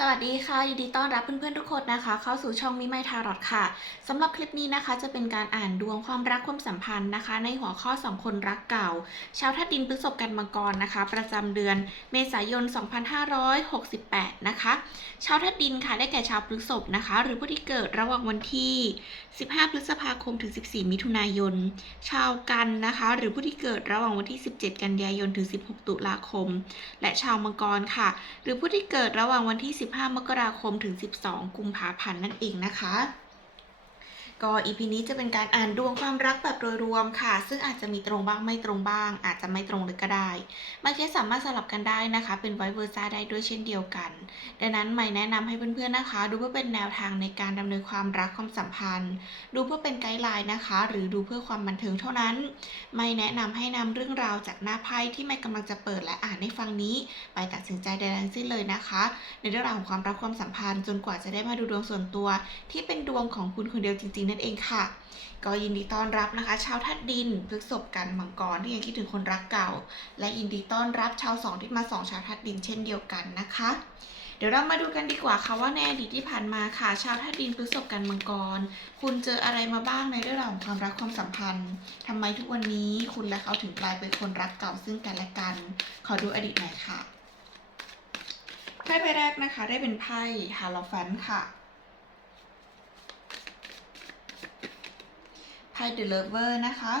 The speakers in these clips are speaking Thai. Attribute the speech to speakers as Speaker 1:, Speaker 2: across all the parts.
Speaker 1: สวัสดีค่ะยินดีต้อนรับเพื่อนๆทุกคนนะคะ เข้าสู่ช่องมิไมทารอตค่ะสำหรับคลิปนี้นะคะ จะเป็นการอ่านดวงความรักความสัมพันธ์นะคะ ในหัวข้อสองคนรักเก่า ชาวธาตุดินพฤษภกันมังกรนะคะ ประจำเดือนเมษายน 2568 นะคะ ชาวธาตุดินค่ะได้แก่ชาวพฤษภนะคะ หรือผู้ที่เกิดระหว่างวันที่ 15 พฤษภาคมถึง 14 มิถุนายน ชาวกันนะคะ หรือผู้ที่เกิดระหว่างวันที่ 17 กันยายนถึง 16 ตุลาคม และชาวมังกรค่ะ หรือผู้ที่เกิดระหว่างวันที่15 มกราคมถึง 12 กุมภาพันธ์นั่นเองนะคะ ก็อีพีนี้จะเป็นการอ่านดวงความรักแบบโดยรวมค่ะ ซึ่งอาจจะมีตรงบ้างไม่ตรงบ้าง อาจจะไม่ตรงเลยก็ได้ไม่แค่สามารถสลับกันได้นะคะ เป็นไวเวอร์ซ่าได้ด้วยเช่นเดียวกัน ดังนั้นใหม่แนะนำให้เพื่อนๆนะคะ ดูเพื่อเป็นแนวทางในการดำเนินความรักความสัมพันธ์ ดูเพื่อเป็นไกด์ไลน์นะคะ หรือดูเพื่อความบันเทิงเท่านั้น ไม่แนะนำให้นำเรื่องราวจากหน้าไพ่ที่ไม่กำลังจะเปิดและอ่านให้ฟังนี้ไปตัดสินใจใดทั้งสิ้นเลยนะคะ ในเรื่องราวของความรักความสัมพันธ์ จนกว่าจะได้มาดูดวงส่วนตัว ที่เป็นดวงของคุณคนเดียวจริงนั่นเองค่ะ ก็ยินดีต้อนรับนะคะ ชาวธาตุดินพฤกษภกันมังกรที่ยังคิดถึงคนรักเก่า และยินดีต้อนรับชาวสองที่มาสองชาวธาตุดินเช่นเดียวกันนะคะ เดี๋ยวเรามาดูกันดีกว่าค่ะว่าในอดีตที่ผ่านมาค่ะ ชาวธาตุดินพฤกษภกันมังกร คุณเจออะไรมาบ้างในเรื่องราวของความรักความสัมพันธ์ทำไมทุกวันนี้คุณและเขาถึงกลายเป็นคนรักเก่าซึ่งกันและกัน ขอดูอดีตหน่อยค่ะไพ่ใบแรกนะคะได้เป็นไพ่ฮาโลแฟนค่ะ ไพ่เดอะเลเวอร์นะคะ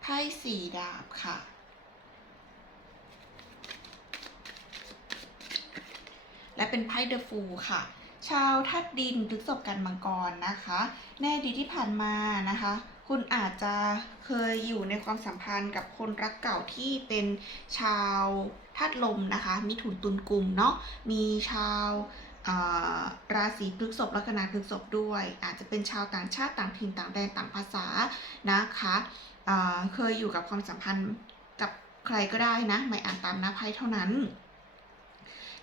Speaker 1: ไพ่สี่ดาบค่ะ และเป็นไพ่เดอะฟูลค่ะ ชาวธาตุดินพฤษภกันมังกรนะคะในอดีที่ผ่านมานะคะ คุณอาจจะเคยอยู่ในความสัมพันธ์กับคนรักเก่าที่เป็นชาวธาตุลมนะคะมิถุนตุลกุมเนาะ มีชาว ราศีพฤษภลัคนาพฤษภด้วย อาจจะเป็นชาวต่างชาติต่างถิ่นต่างแดนต่างภาษานะคะเคยอยู่กับความสัมพันธ์กับใครก็ได้นะ ไม่อ่านตามหน้าไพ่เท่านั้น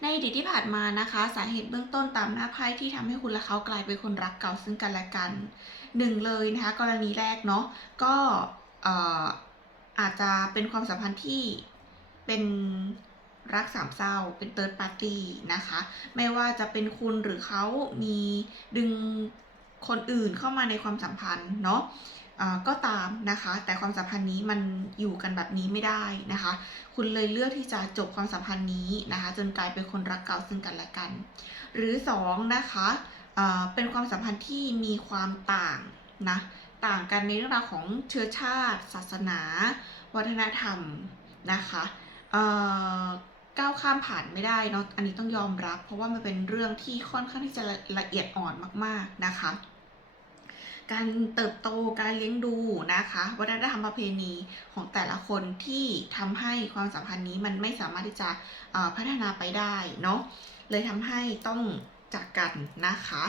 Speaker 1: ในอดีตที่ผ่านมานะคะ สาเหตุเบื้องต้นตามหน้าไพ่ที่ทำให้คุณและเขากลายเป็นคนรักเก่าซึ่งกันและกันหนึ่งเลยนะคะกรณีแรกเนาะก็เอ่ออาจจะเป็นความสัมพันธ์ที่เป็น รักสามเศร้าเป็นเติร์ดปาร์ตี้นะคะ ไม่ว่าจะเป็นคุณหรือเขามีดึงคนอื่นเข้ามาในความสัมพันธ์เนาะก็ตามนะคะ แต่ความสัมพันธ์นี้มันอยู่กันแบบนี้ไม่ได้นะคะ คุณเลยเลือกที่จะจบความสัมพันธ์นี้นะคะ จนกลายเป็นคนรักเก่าซึ่งกันและกัน หรือสองนะคะเอ่อเป็นความสัมพันธ์ที่มีความต่างนะต่างกันในเรื่องราวของเชื้อชาติ ศาสนา วัฒนธรรมนะคะเอ่อาวข้ามผ่านไม่ได้เนาะอันนี้ต้องยอมรับ เพราะว่ามันเป็นเรื่องที่ค่อนข้างที่จะละละเอียดอ่อนมาก ๆนะคะ การเติบโตการเลี้ยงดูนะคะ วัฒนธรรมประเพณีของแต่ละคนที่ทำให้ความสัมพันธ์นี้มันไม่สามารถที่จะพัฒนาไปได้เนาะเลยทำให้ต้อง จากกันนะคะ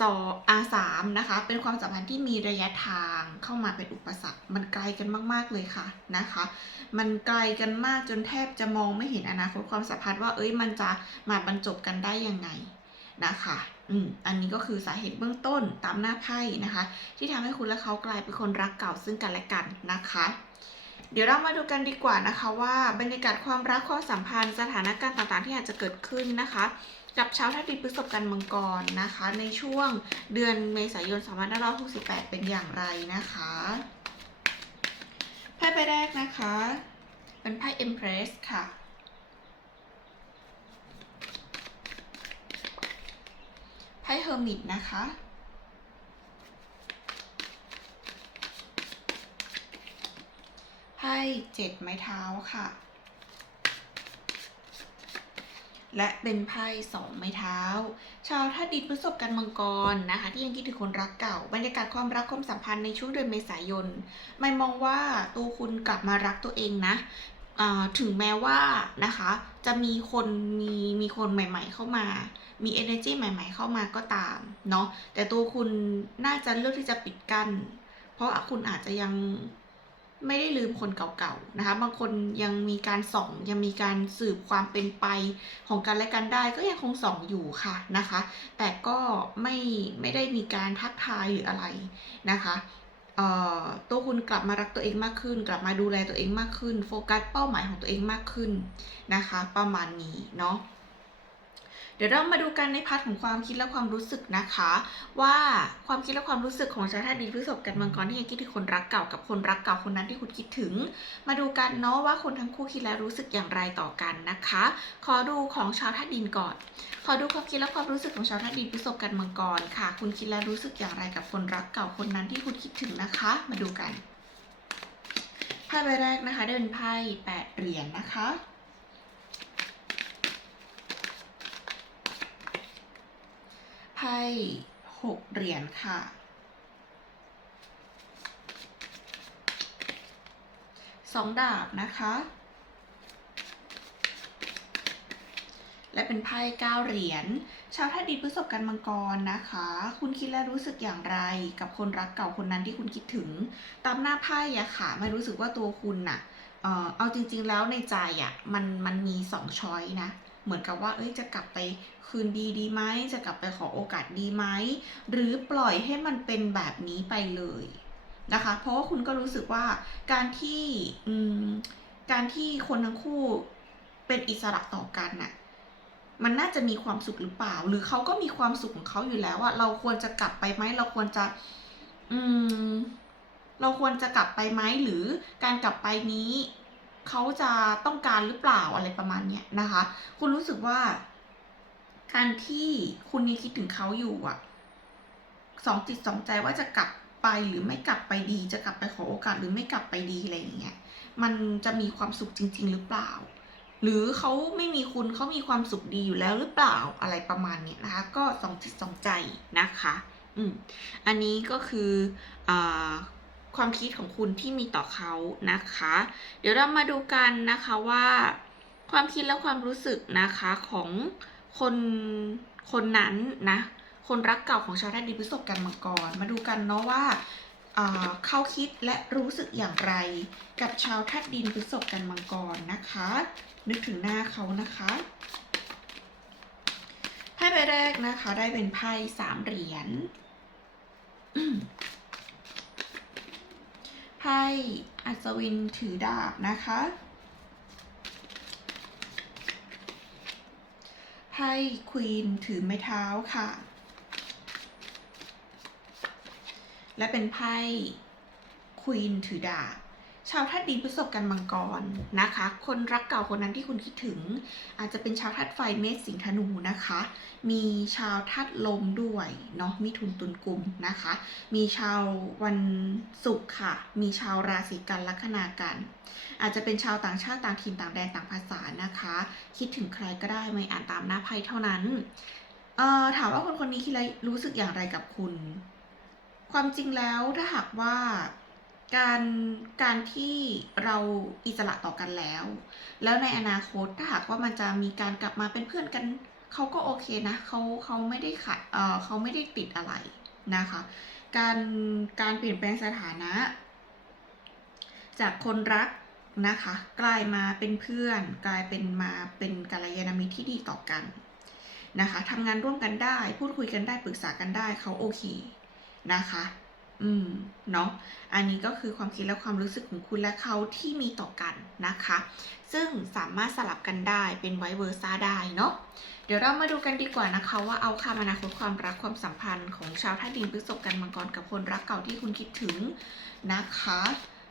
Speaker 1: สออาสามนะคะ เป็นความสัมพันธ์ที่มีระยะทางเข้ามาเป็นอุปสรรค มันไกลกันมาก ๆ เลยค่ะนะคะ มันไกลกันมากจนแทบจะมองไม่เห็นอนาคตความสัมพันธ์ว่า เอ้ย มันจะมาบรรจบกันได้ยังไงนะคะ อืม อันนี้ก็คือสาเหตุเบื้องต้นตามหน้าไพ่นะคะ ที่ทำให้คุณและเขากลายเป็นคนรักเก่าซึ่งกันและกันนะคะ เดี๋ยวเรามาดูกันดีกว่านะคะว่าบรรยากาศความรักความสัมพันธ์ สถานการณ์ต่างๆ ที่อาจจะเกิดขึ้นนะคะ กับชาวธาตุดินพฤษภกันมังกรนะคะ ในช่วงเดือนเมษายน2568 เป็นอย่างไรนะคะไพ่ใบแรกนะคะ เป็นไพ่ Empress ค่ะไพ่ Hermit นะคะ ไพ่เจ็ดไม้เท้าค่ะ และเป็นไพ่สองไม้เท้า ชาวธาตุดินพฤษภกันมังกรนะคะ ที่ยังคิดถึงคนรักเก่า บรรยากาศความรักความสัมพันธ์ในช่วงเดือนเมษายน ไม่มองว่าตัวคุณกลับมารักตัวเองนะถึงแม้ว่านะคะจะมีคนมีมีคนใหม่ ๆ เข้ามา มี energy ใหม่ ๆ เข้ามาก็ตามเนาะแต่ตัวคุณน่าจะเลือกที่จะปิดกั้นเพราะคุณอาจจะยัง ไม่ได้ลืมคนเก่าๆนะคะ บางคนยังมีการส่องยังมีการสืบความเป็นไปของกันและกันได้ก็ยังคงส่องอยู่ค่ะนะคะ แต่ก็ไม่ไม่ได้มีการทักทายหรืออะไรนะคะเอ่อตัวคุณกลับมารักตัวเองมากขึ้น กลับมาดูแลตัวเองมากขึ้น โฟกัสเป้าหมายของตัวเองมากขึ้นนะคะ ประมาณนี้เนาะ เดี๋ยวเรามาดูกันในพาร์ทของความคิดและความรู้สึกนะคะ ว่าความคิดและความรู้สึกของชาวธาตุดินพฤษภกันมังกรที่ยังคิดถึงคนรักเก่ากับคนรักเก่าคนนั้นที่คุณคิดถึง มาดูกันเนาะว่าคนทั้งคู่คิดและรู้สึกอย่างไรต่อกันนะคะ ขอดูของชาวธาตุดินก่อน ขอดูความคิดและความรู้สึกของชาวธาตุดินพฤษภกันมังกรค่ะ คุณคิดและรู้สึกอย่างไรกับคนรักเก่าคนนั้นที่คุณคิดถึงนะคะ มาดูกันไพ่ใบแรกนะคะได้เป็นไพ่แปดเหรียญนะคะ ไพ่หกเหรียญค่ะ สองดาบนะคะ และเป็นไพ่เก้าเหรียญ ชาวธาตุดินพฤษภกันมังกรนะคะ คุณคิดและรู้สึกอย่างไรกับคนรักเก่าคนนั้นที่คุณคิดถึง ตามหน้าไพ่อะค่ะ ไม่รู้สึกว่าตัวคุณน่ะ เออเอาจริงๆแล้วในใจอะมันมันมีสองช้อยนะ เหมือนกับว่า เอ้ยจะกลับไปคืนดีดีไหมจะกลับไปขอโอกาสดีไหมหรือปล่อยให้มันเป็นแบบนี้ไปเลยนะคะ เพราะว่าคุณก็รู้สึกว่าการที่อืมการที่คนทั้งคู่เป็นอิสระต่อกันน่ะมันน่าจะมีความสุขหรือเปล่า หรือเขาก็มีความสุขของเขาอยู่แล้วอะเราควรจะกลับไปไหมเราควรจะ อืม เราควรจะกลับไปไหมหรือการกลับไปนี้ เขาจะต้องการหรือเปล่าอะไรประมาณเนี้ยนะคะ คุณรู้สึกว่า การที่คุณยังคิดถึงเขาอยู่อะสองจิตสองใจว่าจะกลับไปหรือไม่กลับไปดีจะกลับไปขอโอกาสหรือไม่กลับไปดีอะไรอย่างเงี้ยมันจะมีความสุขจริง ๆ หรือเปล่า หรือเขาไม่มีคุณเขามีความสุขดีอยู่แล้วหรือเปล่าอะไรประมาณเนี้ยนะคะ ก็สองจิตสองใจนะคะ อืมอันนี้ก็คืออ่า ความคิดของคุณที่มีต่อเขานะคะ เดี๋ยวเรามาดูกันนะคะว่า ความคิดและความรู้สึกนะคะของคนคนนั้นนะคนรักเก่าของชาวธาตุดินพฤษภกันมังกรมาดูกันเนาะว่าอ่าเขาคิดและรู้สึกอย่างไร กับชาวธาตุดินพฤษภกันมังกรนะคะ นึกถึงหน้าเขานะคะไพ่ใบแรกนะคะ ได้เป็นไพ่สามเหรียญ ไพ่อัศวินถือดาบนะคะไพ่ควีนถือไม้เท้าค่ะ และเป็นไพ่ควีนถือดาบ ชาวธาตุดินพฤษภกันมังกรนะคะ คนรักเก่าคนนั้นที่คุณคิดถึง อาจจะเป็นชาวธาตุไฟเมษสิงธนูนะคะ มีชาวธาตุลมด้วยเนาะมิถุนตุลกุมนะคะ มีชาววันศุกร์ค่ะ มีชาวราศีกันลัคนากัน อาจจะเป็นชาวต่างชาติต่างถิ่นต่างแดนต่างภาษานะคะ คิดถึงใครก็ได้ไม่อ่านตามหน้าไพ่เท่านั้นเอ่อถามว่าคนคนนี้คิดอะไรรู้สึกอย่างไรกับคุณ ความจริงแล้วถ้าหากว่า การการที่เราอิสระต่อกันแล้ว แล้วในอนาคตถ้าหากว่ามันจะมีการกลับมาเป็นเพื่อนกันเขาก็โอเคนะเขาเขาไม่ได้ขัดเออเขาไม่ได้ติดอะไรนะคะ การการเปลี่ยนแปลงสถานะ จากคนรักนะคะ กลายมาเป็นเพื่อน กลายเป็นมาเป็นกัลยาณมิตรที่ดีต่อกันนะคะทำงานร่วมกันได้ พูดคุยกันได้ปรึกษากันได้เขาโอเคนะคะ อืมเนาะอันนี้ก็คือความคิดและความรู้สึกของคุณและเขาที่มีต่อกันนะคะ ซึ่งสามารถสลับกันได้เป็นไวเวอร์ซ่าได้เนาะเดี๋ยวเรามาดูกันดีกว่านะคะว่าเอาคำอนาคตความรักความสัมพันธ์ของชาวธาตุดินพฤษภกันมังกรกับคนรักเก่าที่คุณคิดถึงนะคะ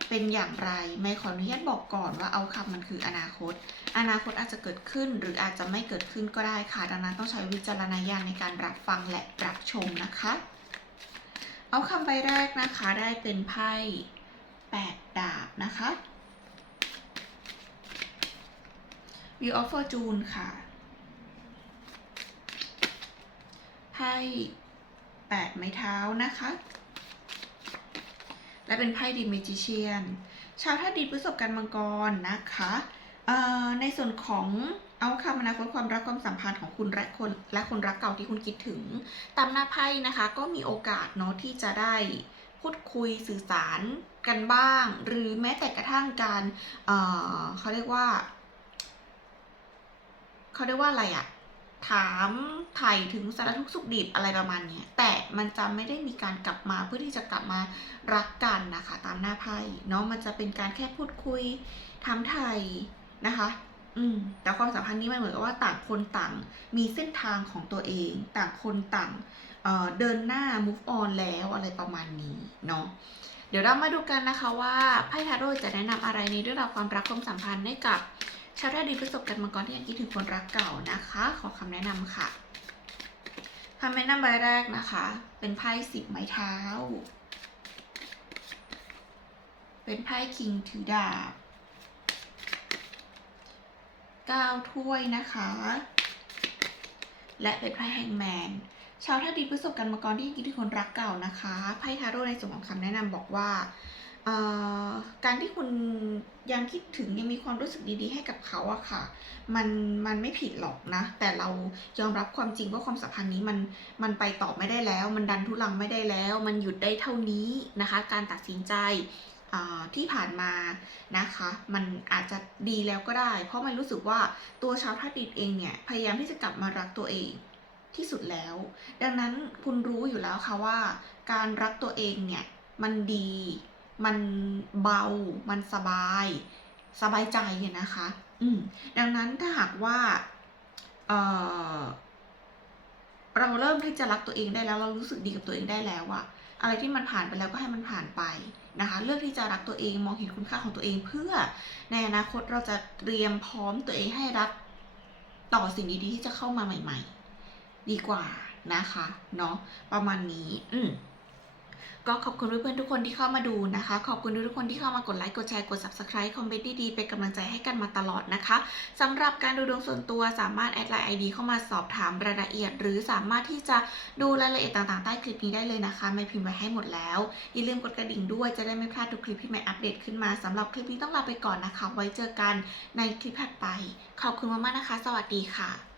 Speaker 1: เป็นอย่างไรไม่ขออนุญาตบอกก่อนว่าเอาคำมันคืออนาคต อนาคตอาจจะเกิดขึ้นหรืออาจจะไม่เกิดขึ้นก็ได้ค่ะ ดังนั้นต้องใช้วิจารณญาณในการรับฟังและรับชมนะคะ เอาคำใบแรกนะคะได้เป็นไพ่แปดดาบนะคะ View of Fortune ค่ะ ไพ่แปดไม้เท้านะคะ และเป็นไพ่ดีเมจิเชียน ชาวธาตุดินพฤษภกันมังกรนะคะในส่วนของ เอาคำอนาคตความรักความสัมพันธ์ของคุณและคนและคนรักเก่าที่คุณคิดถึง ตามหน้าไพ่นะคะ ก็มีโอกาสเนาะที่จะได้พูดคุยสื่อสารกันบ้าง หรือแม้แต่กระทั่งการเอ่อเขาเรียกว่า เขาเรียกว่าอะไรอะถามไถ่ถึงสารทุกข์สุขดิบอะไรประมาณเนี้ยแต่มันจะไม่ได้มีการกลับมาเพื่อที่จะกลับมารักกันนะคะ ตามหน้าไพ่เนาะมันจะเป็นการแค่พูดคุยถามไถ่นะคะ อืมแต่ความสัมพันธ์นี้มันเหมือนกับว่าต่างคนต่างมีเส้นทางของตัวเอง ต่างคนต่างเเดินหน้า move on แล้วอะไรประมาณนี้เนาะเดี๋ยวเรามาดูกันนะคะว่าไพ่ทาโร่จะแนะนำอะไรในเรื่องราวความรักความสัมพันธ์ให้กับชาวราศีพฤษภกันมังกรที่ยังคิดถึงคนรักเก่านะคะ ขอคำแนะนำค่ะคำแนะนำใบแรกนะคะ เป็นไพ่สิบไม้เท้า เป็นไพ่คิงถือดาบ เก้าถ้วยนะคะ และเป็นไพ่แฮงแมนชาวราศีพฤษภกันมังกรที่ยังคิดถึงคนรักเก่านะคะไพ่ทาโร่ในส่วนของคำแนะนำบอกว่าการที่คุณยังคิดถึงยังมีความรู้สึกดีๆ ให้กับเขาอะค่ะ มันมันไม่ผิดหรอกนะ แต่เรายอมรับความจริงว่าความสัมพันธ์นี้มันมันไปต่อไม่ได้แล้ว มันดันทุลังไม่ได้แล้ว มันหยุดได้เท่านี้นะคะ การตัดสินใจ ที่ผ่านมานะคะ มันอาจจะดีแล้วก็ได้ เพราะมันรู้สึกว่าตัวชาวธาตุดินเองเนี่ยพยายามที่จะกลับมารักตัวเองที่สุดแล้ว ดังนั้นคุณรู้อยู่แล้วค่ะว่า การรักตัวเองเนี่ยมันดี มันเบา มันสบาย สบายใจเนี่ยนะคะ อืมดังนั้นถ้าหากว่าเออเราเริ่มที่จะรักตัวเองได้แล้ว เรารู้สึกดีกับตัวเองได้แล้วอะ อะไรที่มันผ่านไปแล้วก็ให้มันผ่านไปนะคะ เลือกที่จะรักตัวเองมองเห็นคุณค่าของตัวเองเพื่อในอนาคตเราจะเตรียมพร้อมตัวเองให้รับต่อสิ่งดีๆที่จะเข้ามาใหม่ ๆ ดีกว่านะคะเนาะประมาณนี้ อืม ก็ขอบคุณเพื่อนๆทุกคนที่เข้ามาดูนะคะ ขอบคุณทุกคนที่เข้ามากดไลค์กดแชร์กด subscribe คอมเมนต์ดีๆเป็นกำลังใจให้กันมาตลอดนะคะสำหรับการดูดวงส่วนตัวสามารถแอดไลน์ ID เข้ามาสอบถามรายละเอียด หรือสามารถที่จะดูรายละเอียดต่างๆใต้คลิปนี้ได้เลยนะคะไม่พิมพ์ไว้ให้หมดแล้วอย่าลืมกดกระดิ่งด้วยจะได้ไม่พลาดทุกคลิปที่ไม่อัปเดตขึ้นมาสำหรับคลิปนี้ต้องลาไปก่อนนะคะ ไว้เจอกันในคลิปถัดไป ขอบคุณมากๆนะคะ สวัสดีค่ะ